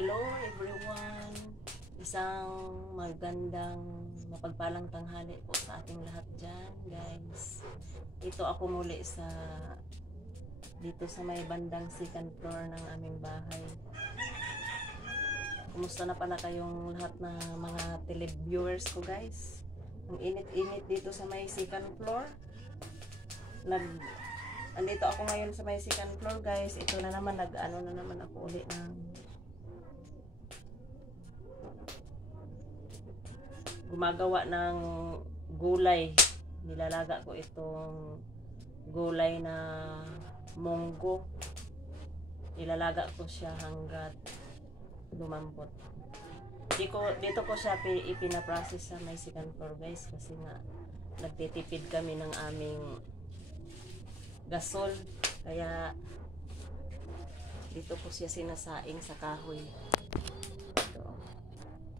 Hello everyone! Isang magandang mapagpalang tanghali po sa ating lahat dyan, guys. Ito ako muli dito sa may bandang second floor ng aming bahay. Kumusta na pala kayong lahat na mga televiewers ko, guys? Ang init-init dito sa may second floor. Andito ako ngayon sa may second floor, guys. Ito na naman, nag-ano na naman ako ulit ng gumagawa ng gulay. Nilalaga ko itong gulay na munggo. Ilalaga ko siya hanggat lumambot. Dito ko siya ipinaprocess sa may second floor, guys, kasi nga nagtitipid kami ng aming gasol. Kaya dito ko siya sinasaing sa kahoy. Ito,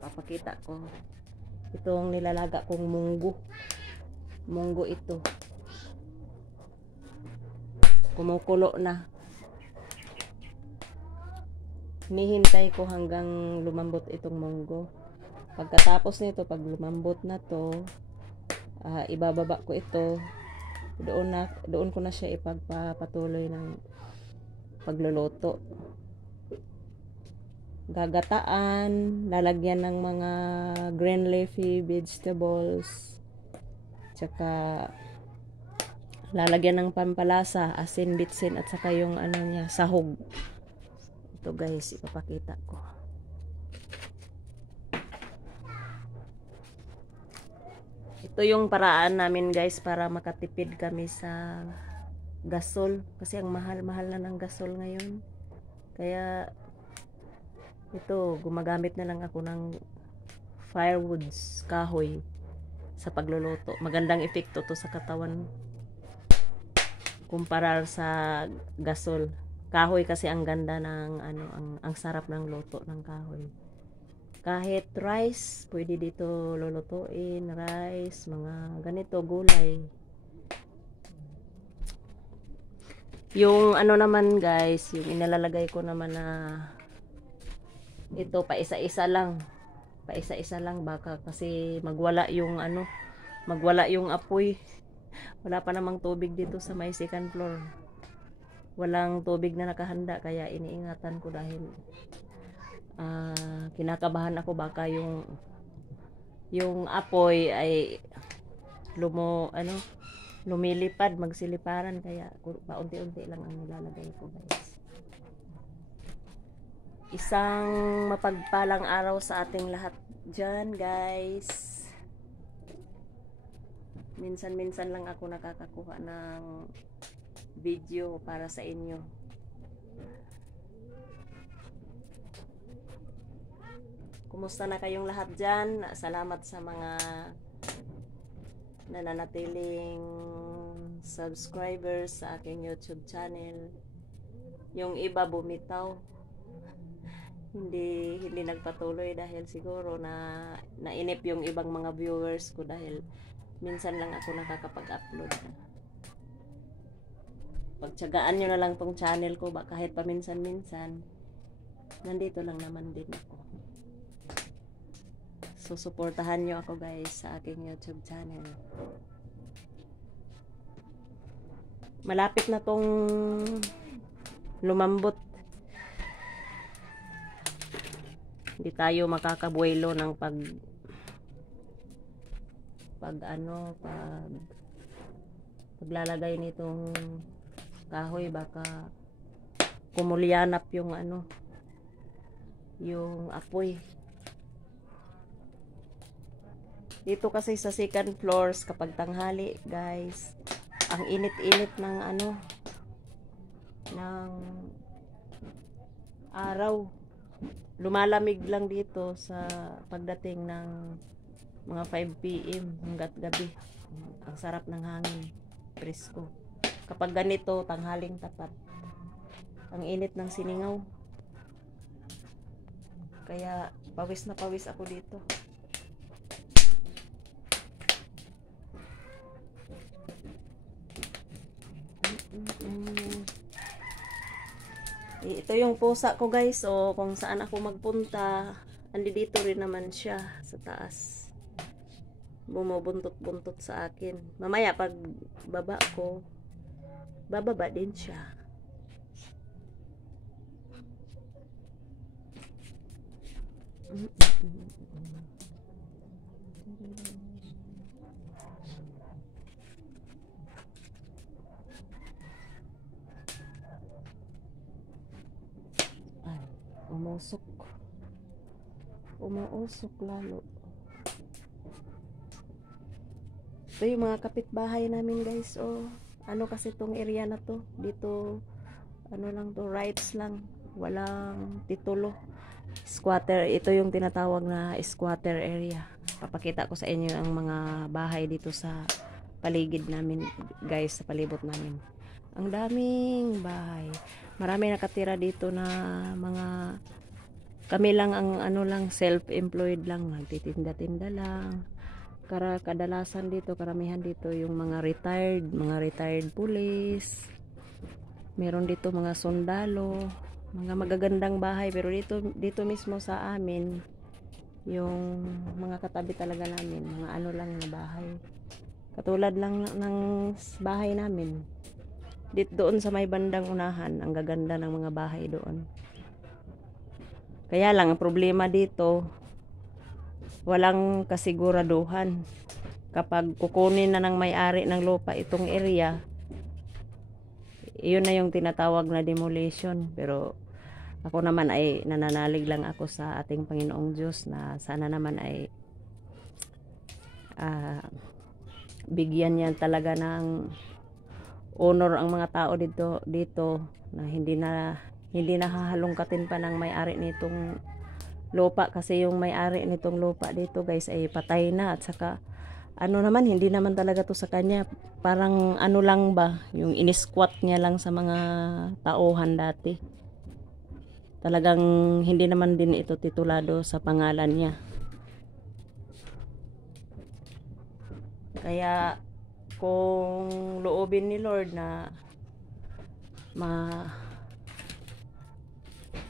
papakita ko. Itong nilalaga kong munggo. Munggo ito. Kumukulo na. Hinihintay ko hanggang lumambot itong munggo. Pagkatapos nito, pag lumambot na to, ibababa ko ito. Doon ko na siya ipagpapatuloy ng pagluluto. Gagataan, lalagyan ng mga green leafy vegetables, tsaka lalagyan ng pampalasa, asin, bitsin, at saka yung ano niya, sahog. Ito, guys, ipapakita ko. Ito yung paraan namin, guys, para makatipid kami sa gasol, kasi ang mahal-mahal na ng gasol ngayon. Kaya ito, gumagamit na lang ako ng firewoods, kahoy, sa pagluluto. Magandang epekto to sa katawan kumpara sa gasol. Kahoy kasi ang ganda ng ano, ang sarap ng luto ng kahoy. Kahit rice, pwede dito lulutuin, rice, mga ganito, gulay. Yung ano naman, guys, yung inalalagay ko naman na ito, paisa-isa lang baka kasi magwala yung ano, magwala yung apoy. Wala pa namang tubig dito sa may second floor. Walang tubig na nakahanda, kaya iniingatan ko dahil kinakabahan ako baka yung apoy ay lumilipad, magsiliparan, kaya paunti-unti lang ang nilalagay ko, guys. Isang mapagpalang araw sa ating lahat dyan, guys. Minsan-minsan lang ako nakakakuha ng video para sa inyo. Kumusta na kayong lahat dyan? Salamat sa mga nananatiling subscribers sa aking YouTube channel. Yung iba bumitaw, hindi nagpatuloy dahil siguro na nainip yung ibang mga viewers ko dahil minsan lang ako nakakapag-upload. Pagtiyagaan nyo na lang tong channel ko, kahit paminsan-minsan nandito lang naman din ako. So suportahan nyo ako, guys, sa aking YouTube channel. Malapit na tong lumambot. Hindi tayo makakabuelo ng paglalagay nitong kahoy, baka kumulyanap yung yung apoy. Dito kasi sa second floors kapag tanghali, guys, ang init-init ng ng araw. Lumalamig lang dito sa pagdating ng mga 5 PM hanggat gabi. Ang sarap ng hangin, presko. Kapag ganito, tanghaling tapat, ang init ng siningaw. Kaya pawis na pawis ako dito. Ito yung pusa ko guys. So, kung saan ako magpunta, andi dito rin naman siya sa taas. Bumubuntot-buntot sa akin. Mamaya pag baba ko, bababa din siya. Ay, umusok. Umuusok lalo. Ito yung mga kapitbahay namin guys. Oh, ano kasi tong area na to. Dito, ano lang to, rights lang. Walang titulo. Squatter, ito yung tinatawag na squatter area. Papakita ko sa inyo ang mga bahay dito sa paligid namin guys, sa palibot namin. Ang daming bahay. Marami nakatira dito na mga, kami lang ang ano lang, self-employed lang, nagtitinda-tinda lang. Kadalasan dito, karamihan dito yung mga retired police. Meron dito mga sundalo, mga magagandang bahay, pero dito mismo sa amin yung mga katabi talaga namin, mga ano lang na bahay. Katulad lang ng bahay namin. Dito doon sa may bandang unahan, ang gaganda ng mga bahay doon. Kaya lang ang problema dito, walang kasiguraduhan. Kapag kukunin na ng may-ari ng lupa itong area, iyon na yung tinatawag na demolition. Pero ako naman ay nananalig lang ako sa ating Panginoong Diyos na sana naman ay bigyan niya talaga ng honor ang mga tao dito na hindi na hahalongkatin pa ng may-ari nitong lupa, kasi yung may-ari nitong lupa dito guys ay patay na, at saka ano naman, hindi naman talaga to sa kanya, parang ano lang ba, yung inisquat niya lang sa mga tauhan dati. Talagang hindi naman din ito titulado sa pangalan niya. Kaya kung loobin ni Lord na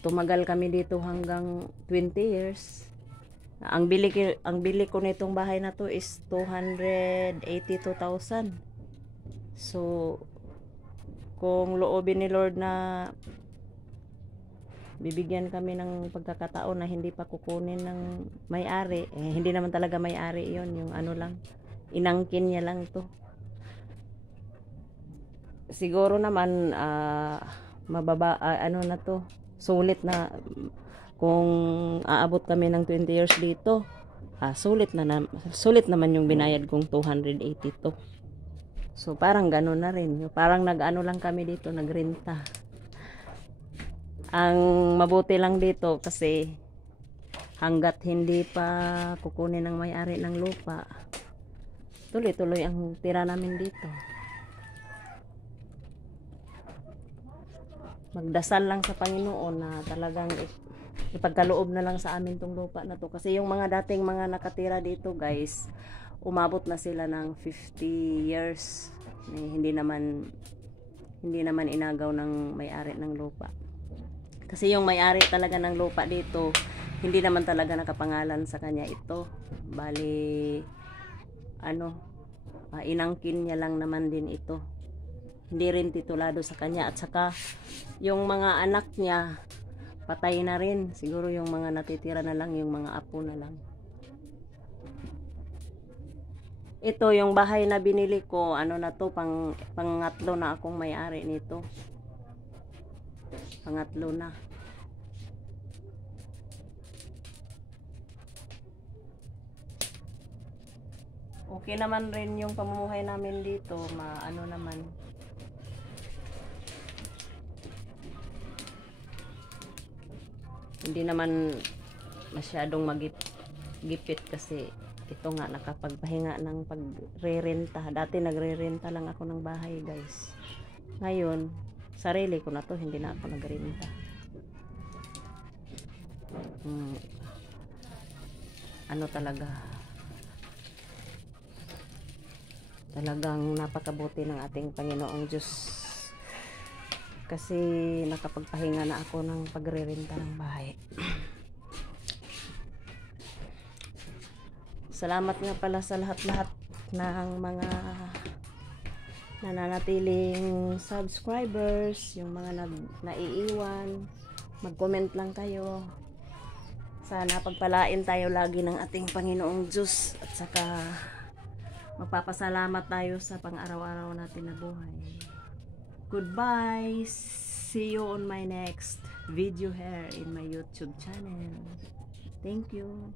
tumagal kami dito hanggang 20 years, ang bili ko nitong bahay na to is 282,000. So kung loobin ni Lord na bibigyan kami ng pagkakataon na hindi pa kukunin ng may-ari, hindi naman talaga may-ari yon, yung ano lang, inangkin niya lang to. Siguro naman mababa, ano na to, sulit na kung aabot kami ng 20 years dito. Sulit naman yung binayad kong 282. So parang gano'n na rin, parang nag-ano lang kami dito, nagrenta. Ang mabuti lang dito kasi hanggat hindi pa kukunin ng may-ari ng lupa, tuloy-tuloy ang tira namin dito. Magdasal lang sa Panginoon na talagang ipagkaloob na lang sa amin tong lupa na to, kasi yung mga dating mga nakatira dito guys, umabot na sila ng 50 years. Hindi naman inagaw ng may-ari ng lupa. Kasi yung may-ari talaga ng lupa dito, hindi naman talaga nakapangalan sa kanya ito. Bali, inangkin niya lang naman din ito. Hindi rin titulado sa kanya. At saka, yung mga anak niya, patay na rin. Siguro yung mga natitira na lang, yung mga apo na lang. Ito, yung bahay na binili ko, ano na to, pangatlo na akong may-ari nito. Pangatlo na. Okay naman rin yung pamumuhay namin dito, ano naman. Hindi naman masyadong magipit kasi ito nga, nakapagpahinga ng pagre-renta. Dati nagre-renta lang ako ng bahay guys. Ngayon, sarili ko na to, hindi na ako nagrenta. Ano talaga, talagang napakabuti ng ating Panginoong Diyos. Kasi nakapagpahinga na ako ng pagrerenta ng bahay. Salamat nga pala sa lahat-lahat ng mga nananatiling subscribers, yung mga naiiwan. Mag-comment lang kayo. Sana pagpalain tayo lagi ng ating Panginoong Diyos at saka magpapasalamat tayo sa pang-araw-araw natin na buhay. Goodbye! See you on my next video here in my YouTube channel. Thank you!